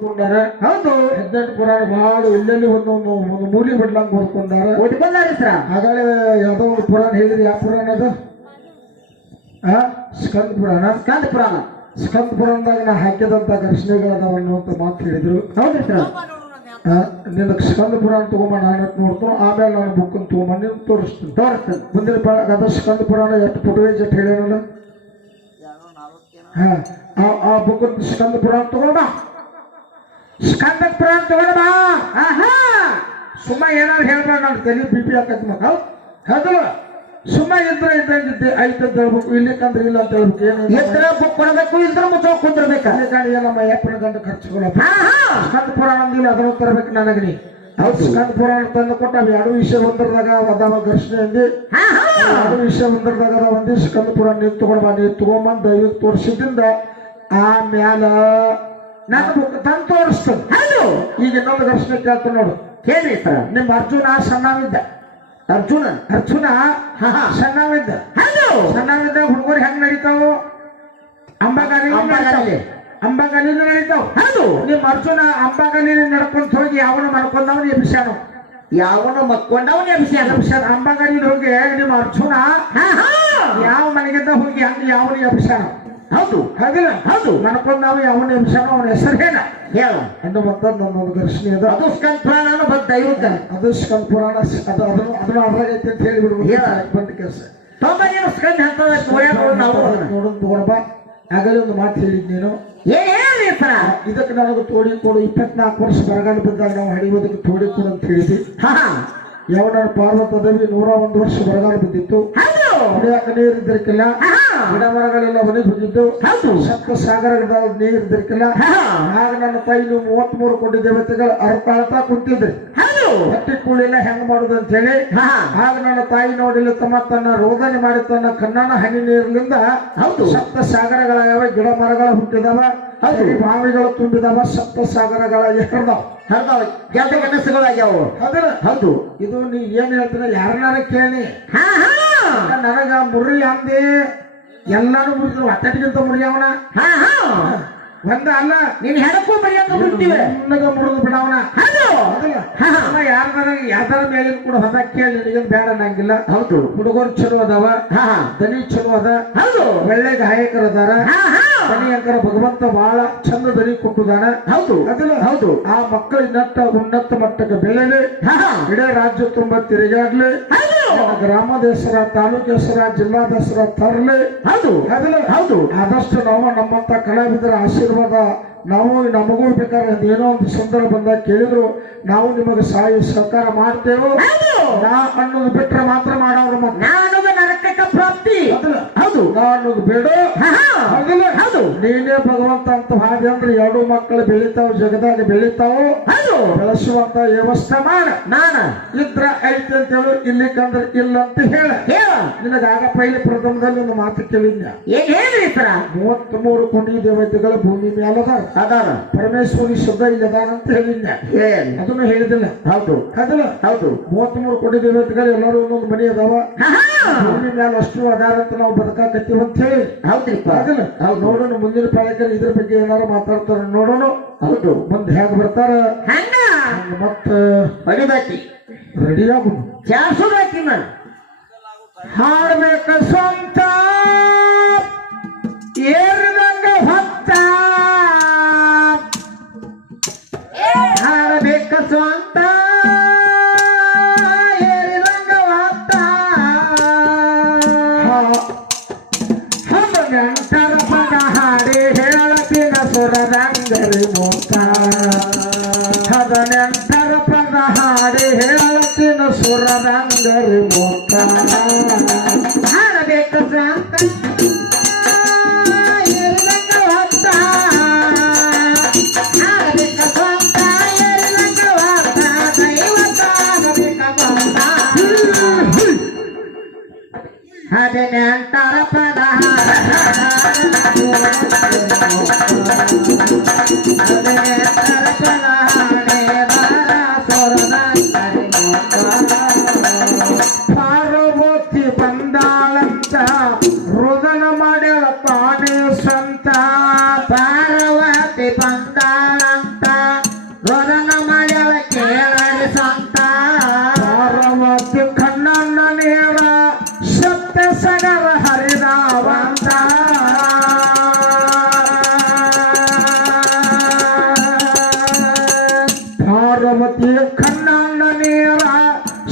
ಹೌದು 18 ಪುರಾಣ ಬಹಳ ಎಲ್ಲೆಲ್ಲಿ ಒಂದು ಮೂಲಿ ಬಿಡ್ಲಂಗ್ ಓದ್ಕೊಂಡಾರ ಹಾಗಾದ್ರೆ ಯಾವ್ದೋ ಒಂದು ಪುರಾಣ ಹೇಳಿದ್ರಿ ಯಾವ ಪುರಾಣ ಅದು ಸ್ಕಂದ ಪುರಾಣ ಸ್ಕಂದ ಪುರಾಣದಾಗ ನಾ ಹಾಕಿದಂತ ಘರ್ಷಣೆಗಳದವನ್ನು ಅಂತ ಮಾತು ಹೇಳಿದ್ರು ಹೌದ್ರಿ ಸರ್ ನಿನ್ನ ಸ್ಕಂದ ಪುರಾಣ ತಗೊಂಬ ನಾನು ನೋಡ್ತಾನು ಆಮೇಲೆ ನಾನು ಬುಕ್ ತಗೊಂಬ ನೀವು ತೋರಿಸ್ತೇನೆ ಮುಂದಿನ ಅದ ಸ್ಕಂದ ಪುರಾಣ ಎಷ್ಟು ಫುಟೇಜ್ ಎಷ್ಟು ಹೇಳ್ಯಾನಲ್ಲ ಆ ಬುಕ್ ಸ್ಕಂದ ಪುರಾಣ ತಗೊಂಡ ಸ್ಕಂದ ಪುರಾಣ ತಗೊಂಡ ಸುಮ್ಮ ಏನಾದ್ರು ಹೇಳ್ಬೇಡ ನಾನು ತಲೆ BP ಹಾಕತ್ ಮಗ ಹೌದಲ್ಲ ಸುಮ್ಮ ಇದ್ದಂಗಿದ್ದೆ ಐತೆ ಅಂತ ಹೇಳ್ಬೇಕು ಇಲ್ಲಿಕಂದ್ರೆ ಇಲ್ಲ ಅಂತ ಹೇಳ್ಬೇಕು ಏನು ಎದ್ರ ಬುಕ್ ಕೊಡಬೇಕು ಇದ್ರ ಮುಚ್ಚ ಕುಂದಿರ್ಬೇಕು ನಮ್ಮ ಯಪ್ಪನ ಗಂಡ ಖರ್ಚುಗಳಪ್ಪ ಸ್ಕಂದ ಪುರಾಣ ಅಂದಿಲ್ಲ ಅದನ್ನು ತರಬೇಕು ನನಗೆ ಹೌದು ಸ್ಕಂದ ಪುರಾಣ ತಂದು ಕೊಟ್ಟ ಅವು ಎರಡು ವಿಷಯ ಒಂದರದಾಗ ಅದಾವ ಘರ್ಷಣೆ ಅಂದಿ ಎರಡು ವಿಷಯ ಒಂದರದಾಗ ಅದಾವ ಅಂದಿ ಸ್ಕಂದ ಪುರಾಣ ನೀವು ತಗೊಂಡ್ಬಾ ನೀವು ತಗೊಂಬಂದು ದೈವಕ್ಕೆ ತೋರಿಸಿದ್ರಿಂದ ಆಮ್ಯಾಲ ನನ್ನ ಬುಕ್ ತಂದು ತೋರಿಸ್ತದೆ ಹೌದು ಈಗ ಇನ್ನೊಂದು ಘರ್ಷಣೆ ಕೇಳ್ತ ನೋಡು ಕೇಳಿ ಸರ್ ನಿಮ್ಮ ಅರ್ಜುನ ಸಣ್ಣವಿದ್ದ ಅರ್ಜುನ ಸಣ್ಣವಿದ್ದ ಸಣ್ಣವಿದ್ದ ಹುಡುಗರು ಹೆಂಗ್ ನಡೀತಾವು ಅಂಬಾಗಾಲಿ ನಡೀತಾವ ಹೌದು ನಿಮ್ಮ ಅರ್ಜುನ ಅಂಬಾಗಾಲಿ ನಡ್ಕೊಂತ ಹೋಗಿ ಯಾವನು ಮಾಡ್ಕೊಂಡವನು ಎಬ್ಬಿಸ್ಯಾನು ಯಾವನು ಮಕ್ಕೊಂಡವನು ಎಬ್ಬಿಸ್ಯಾನ ಅಂಬಾಗಾಲಿ ಹೋಗಿ ನಿಮ್ಮ ಅರ್ಜುನ ಯಾವ ಮನೆಗಿಂದ ಹೋಗಿ ಹಂಗ ಯಾವನು ಎಬ್ಬಿಸ್ಯಾನು ಹೌದು ಹಾಗಿಲ್ಲ ಹೌದು ನಡ್ಕೊಂಡವ ಯಾವನ ಎಬ್ಬಿಸ್ಯಾನು ಅವನ ಹೆಸರು ಹೇಳ ಅನ್ನುವಂತ ನನ್ನೊಂದು ಘರ್ಷಣೆ ಅದ ಅದು ಸ್ಕಂದ ಪುರಾಣ ದೈವದ ಅದು ಸ್ಕಂದ ಪುರಾಣ ಅದನ್ನು ಅದ್ರಾಗೈತೆ ಅಂತ ಹೇಳಿ ಬಿಡ್ಬೋದು ಬಂದ ಕೆಲಸ ನೋಡೋದು ತಗೊಂಡ್ಬಾ ಆಗಲೇ ಒಂದು ಮಾತು ಹೇಳಿದ್ ನೀನು ಇದಕ್ಕೆ ನನಗೆ ತೋಡಿ ಕೊಡು 24 ವರ್ಷ ಬರಗಾಲ ಬಂದಾಗ ನಾವು ಹಡಿಯೋದಕ್ಕೆ ತೋಡಿ ಕೊಡು ಅಂತ ಹೇಳಿದ್ವಿ ಯಾವ ನಾನು ಪಾರ್ವತ ದೇವಿ 101 ವರ್ಷ ಬರಗಾಲ ಬಿದ್ದಿತ್ತು ಹೊಡೆಯಾಕ ನೀರಿದ್ದಕ್ಕಿಲ್ಲ ಗಿಡ ಮರಗಳೆಲ್ಲ ಒಣಗಿ ಹೋಗಿದ್ದು ಸಪ್ತ ಸಾಗರಗಳ ನೀರಿದ್ದಕ್ಕಿಲ್ಲ ಆಗ ನನ್ನ ತಾಯಿ ನೀವು 33 ಕೋಟಿ ದೇವತೆಗಳು ಅರ್ಥ ಕುಂತಿದ್ರಿ ಹಟ್ಟಿ ಕೂಳಿಲ್ಲ ಹೆಂಗ್ ಮಾಡುದು ಅಂತ ಹೇಳಿ ಆಗ ನನ್ನ ತಾಯಿ ನೋಡಿಲ್ಲ ತಮ್ಮ ತನ್ನ ರೋದನೆ ಮಾಡಿ ತನ್ನ ಕಣ್ಣನ ಹನಿ ನೀರಿನಿಂದ ಸಪ್ತ ಸಾಗರಗಳಾಗ್ಯಾವ ಗಿಡ ಮರಗಳ ಹುಟ್ಟಿದಾವ ಬಾವಿಗಳು ತುಂಬಿದಾವ ಸಪ್ತ ಸಾಗರಗಳ ಹರಿದಾವ ಕೆಲಸಗಳಾಗ್ಯಾವ ಹೌದು ಇದು ನೀ ಏನ್ ಹೇಳ್ತೀರ ಯಾರನ್ನಾರ ಕೇಳಿ ನನಗ ಮುರ್ರಿ ಅಂದೆ ಎಲ್ಲಾನು ಮುರಿದ್ರು ಒತ್ತಟಿಗಿಂತ ಮುರಿಯವನ ಒಂದ ಅಲ್ಲ ನೀನ್ ಹೆಣಕ್ಕೂ ಮರ್ಯಾದ ಮುರಿತೀವಿ ಮುರಿದು ಬಿಡವನ ಯಾರ್ದಾರ ಮೇಲಿನ ಕೂಡ ಹೊಸ ಕೇಳಿ ನಿನಗೇನು ಬೇಡ ಅನ್ನಂಗಿಲ್ಲ ಹೌದು ಹುಡುಗರು ಚಲೋ ಅದಾವ ದನಿ ಚಲೋ ಅದ ಹೌದು ಒಳ್ಳೆ ಗಾಯಕರು ಅದಾರ ದನಿ ಅಂಕರ ಭಗವಂತ ಬಹಳ ಚಂದ ದನಿ ಕೊಟ್ಟುದಾನ ಹೌದು ಅದಲ್ಲ ಹೌದು ಆ ಮಕ್ಕಳ ಉನ್ನತ ಮಟ್ಟಕ್ಕೆ ಬೆಳೆಲಿ ಇಡೀ ರಾಜ್ಯ ತುಂಬಾ ತಿರುಗಾಡ್ಲಿ ಗ್ರಾಮ ದಸರ ತಾಲೂಕು ದಸರ ಜಿಲ್ಲಾ ದಸರಾ ತರಲಿ ಹೌದು ಅದಲ್ಲ ಹೌದು ಆದಷ್ಟು ನಾವು ನಮ್ಮಂತ ಕಲಾವಿದರ ಆಶೀರ್ವಾದ ನಾವು ನಮಗೂ ಬೇಕಾದ್ರೆ ಏನೋ ಒಂದು ಸಂದರ್ಭ ಬಂದಾಗ ಕೇಳಿದ್ರು ನಾವು ನಿಮಗೆ ಸಹಕಾರ ಮಾಡ್ತೇವೆ ನಾ ಅನ್ನೋದು ಬಿಟ್ರೆ ಮಾತ್ರ ಮಾಡೋರು ನರಕಕ್ಕೆ ಪ್ರಾಪ್ತಿ ಹೌದು ನಾ ಅನ್ನೋದು ಬೇಡ ಹೌದು ನೀನೇ ಭಗವಂತ ಅಂತ ಹಾಗೆ ಅಂದ್ರೆ ಎರಡು ಮಕ್ಕಳು ಬೆಳಿತಾವ ಜಗದಾಗ ಬೆಳಿತಾವ ಬೆಳೆಸುವಂತ ವ್ಯವಸ್ಥೆ ಮಾಡ ನಾನ ಇದ್ರ ಐತಿ ಅಂತ ಹೇಳು ಇಲ್ಲಿ ಕಂದ್ರೆ ಇಲ್ಲ ಅಂತ ಹೇಳ ನಿನಗಾಗ ಪೈಲಿ ಪ್ರಥಮದಲ್ಲಿ ಒಂದು ಮಾತು ಕೇಳಿದ್ನ 33 ಕೋಟಿ ದೇವತೆಗಳ ಭೂಮಿ ಮೇಲದಾರ ಅದಾರ ಪರಮೇಶ್ವರಿ ಶಬ್ದ ಇಲ್ಲದಾರ ಅಂತ ಹೇಳಿದ್ನ ಅದನ್ನು ಹೇಳಿದಿಲ್ಲ ಹೌದು ಅದಲ್ಲ ಹೌದು 33 ಕೋಟಿ ದೇವತೆಗಳು ಎಲ್ಲರೂ ಒಂದೊಂದು ಮನೆ ಅದಾವ ಭೂಮಿ ಮೇಲೆ ಅಷ್ಟು ಅದಾರ ಅಂತ ನಾವು ಬದುಕಾಕತ್ತೀವಿ ಅಂತ ಹೇಳಿ ಹೌದ್ರಿಪ್ಪ ಅದಲ್ಲ ಹೌದು ನೋಡೋಣ ಮುಂದಿನ ಪಾಲಕರು ಇದ್ರ ಬಗ್ಗೆ ಏನಾರು ಮಾತಾಡ್ತಾರ ನೋಡೋಣ ಹೌದು ಮುಂದೆ ಹೇಗೆ ಬರ್ತಾರ ಮತ್ತ ಬಡಿದಾಕಿ ರೆಡಿ ಆಗು ಜಾಸ್ತಿ ಹಾಡ್ಬೇಕ ಸ್ವಂತ ಏರಿದಂಗ ಹೊತ್ತ ಹಾಡಬೇಕ ಸ್ವಂತ ಏರಿದಂಗ ಹೊತ್ತ ಹಬ್ಬಂತರ ಪದ ಹಾಡಿ ಹೇಳತಿನ ಸುರದಂಗರಿ ಮೂತ 14 ಪದ ಹಾಡಿ ಹೇಳತಿನ ಸುರದಂಗರಿ ಮೂತ ಹಾಡಬೇಕ ಸ್ವಂತ ಹದಿನೆಂಟರ ಪದ ಪಾರ್ವತಿ ಬಂದಾಳಂತ ರುದನ ಮಾಡ್ಯಾಳ ತಾನೇ ಸ್ವಂತ ಪಾರ್ವತಿ ಬಂದಾಳಂತ ರೋದನ ಮಾಡ್ಯಾಳ ಕೇಳರಿ ಸಂತ ಪಾರ್ವತಿ ಕಣ್ಣನ್ನ ನೇರ ಸತ್ಯ ಸಗರ ಹರಿದಾವಂತ ಪಾರ್ವತಿ ಕಣ್ಣನ್ನ ನೇರ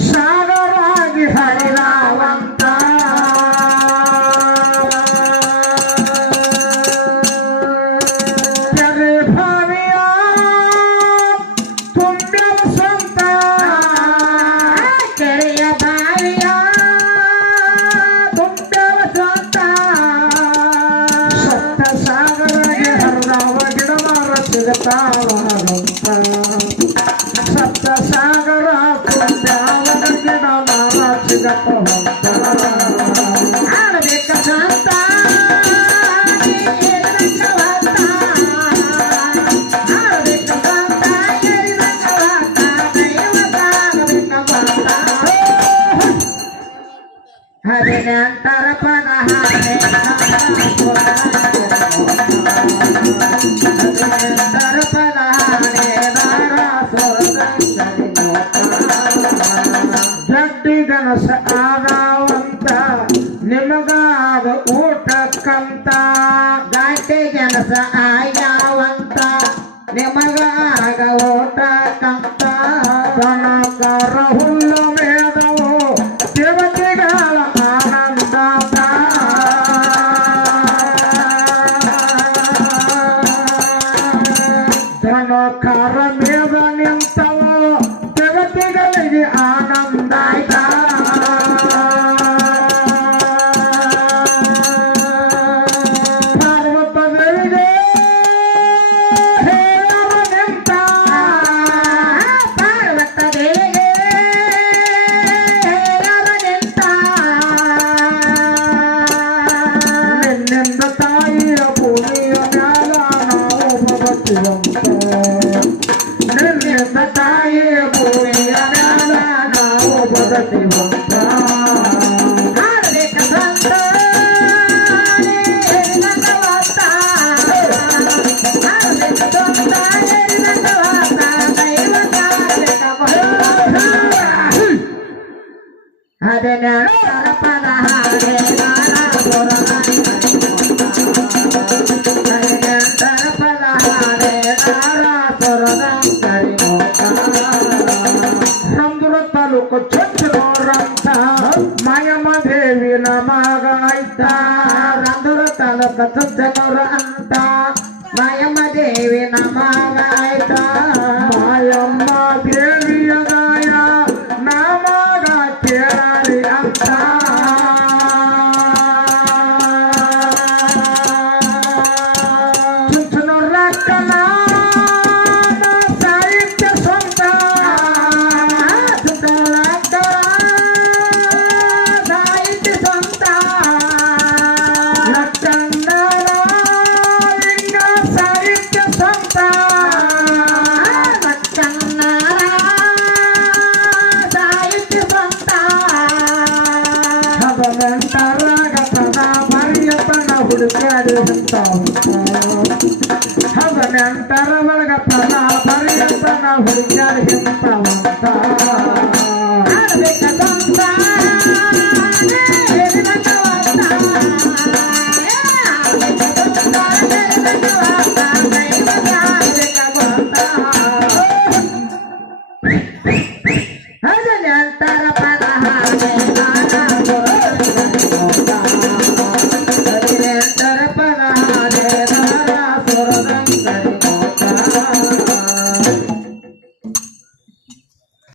ಸಾಗರಾಗಿ ಹರಿದಾವಂತ ಕೆರೆ ಭಾವಿಯ ತುಂಬ್ಯವ ಸ್ವಂತ ಕೆರೆಯ ಬಾವಿಯ ತುಂಬ್ಯವ ಸ್ವಂತ ಸಪ್ತ ಸಾಗರಾಗಿ ಹರಿದಾವ ಗಿಡಮರ ಸಿಗತಾವಂತ ಸಪ್ತ ಸಾಗರ ತುಂಬ್ಯಾವ ಗಿಡಮರ ಸಿಗತಾವಂತ ಆಡಬೇಕ ಸಂತ ಹದಿನೆಂಟರ ಪದ ಹದಿನೆಂಟರ ಪದ ಗಟ್ಟಿ ಗನಸ ಆದಾವಂತ ನಿಮಗಾದ ಊಟಕ್ಕಂತ ಗಾಟಿ ಜನಸ ಆಯಾವಂತ ನಿಮಗಾಗ ಓಟಕ್ಕಂತ ಕನಕರ ಹುಲ್ಲು ಮೇದವು ದೇವತೆಗಳ ಆನಂದ ಕನಕರ ಮೇದ ನಿಂತವು ದೇವತೆಗಳಿಗೆ ಆನಂದ ಪಾರ್ವತದೇವಿಗೆ ಹೇಳವ ನಿಂತ ಪಾರ್ವತ ದೇವಿಗೆ ಹೇಳವನೆಂತ ನಿನ್ನಿಂದ ತಾಯಿಯ ಭೂಮಿಯ ಮ್ಯಾಲ ನಾವು ಬದುಕಿವಂತ ನಿನ್ನಿಂದ ತಾಯಿಯ ಭೂಮಿಯ ಮ್ಯಾಲ ನಾವು ಬದುಕಿವಂತ ಆಡಬೇಕ ಸಂತ ಹೇರಿನಂಗವಾತ ಆಡಬೇಕ ಸಂತ ಹೇರಿನಂಗವಾತ ದೈವ ಕಾಡಬೇಕ ಹದಿನೆಂಟರ ಪದ ಹದಿನೆಂಟರ ಪದ ನಮ್ದುರ ತಾಲೂಕು ಚೊಚ್ಚನೋರಂತ ಮಾಯಮ್ಮ ದೇವಿನ ಮಗ ಆಯ್ತ ರಂದುರ ತಾಲೂಕ ಚುಚ್ಚನೂರ ಅಂತ ಮಾಯಮ್ಮ ದೇವಿ ನಮಗಾಯ್ತ ಮಾಯಮ್ಮ ದೇವಿಯ ಗಾಯ ನಮಗ ಕೇಳರಿ ಅಂತ ಚುಚ್ಚನೋರಕ್ಕನ ಸಾಹಿತ್ಯ ಸ್ವಂತ ಸಾಹಿತ್ಯ ಸ್ವಂತ ಲಕ್ಕಣ್ಣನ ಲಿಂಗ ಸಾಹಿತ್ಯ ಸ್ವಂತ ಕನ್ನಡ ಸಾಹಿತ್ಯ ಸ್ವಂತ ಹದಿನೆಂಟರಾಗತನ ಮರಿಯತನ ಹುಡುಕಾಡಿ ಹದಿನೆಂಟರ ಒಳಗತನ ಮರಿಯತನ ಹುಡುಕಾಡಿ ಹಿಂತವಂತ ಆಡಬೇಕ ಸ್ವಂತ ಹೇರಿನಂಗವಾತ ಆಡಬೇಕ ಸ್ವಂತ ಹೇರಿನಂಗವಾತ ದೈವ ಕಾಡಬೇಕ ಗೊತ್ತ ಹದಿನೆಂಟರ ಪದ ಹದಿನೆಂಟರ ಪದ